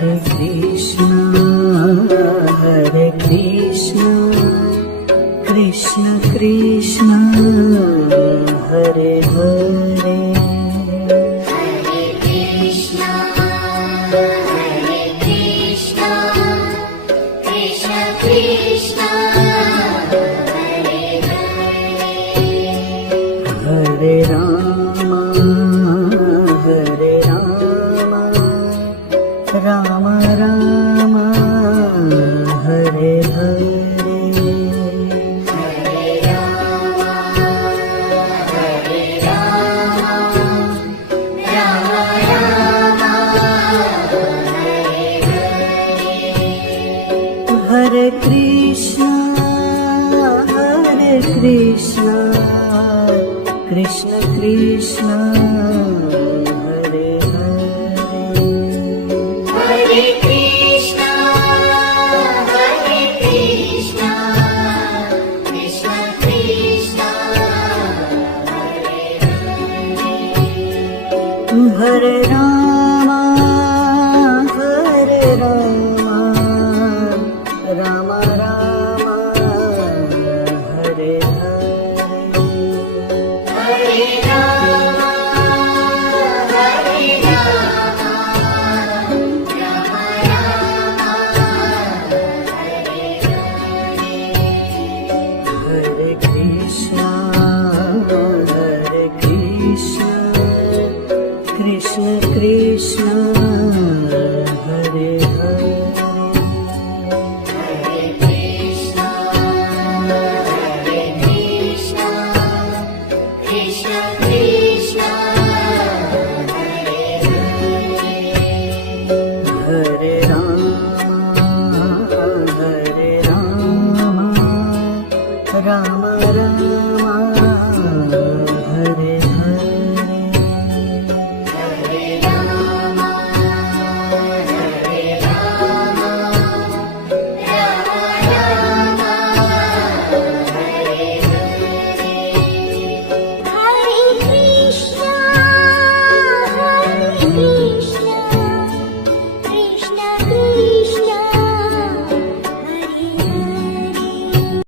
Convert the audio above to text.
Hare Krishna, Krishna Krishna, Hare Hare, Hare Krishna, Hare Krishna, Krishna Krishna, Hare Hare, Hare Rama, Hare Rama, Rama Rama, Hare Hare, Hare Rama, Hare Rama, Rama Rama, Hare Hare, Hare Krishna, Hare Krishna, Krishna Krishna,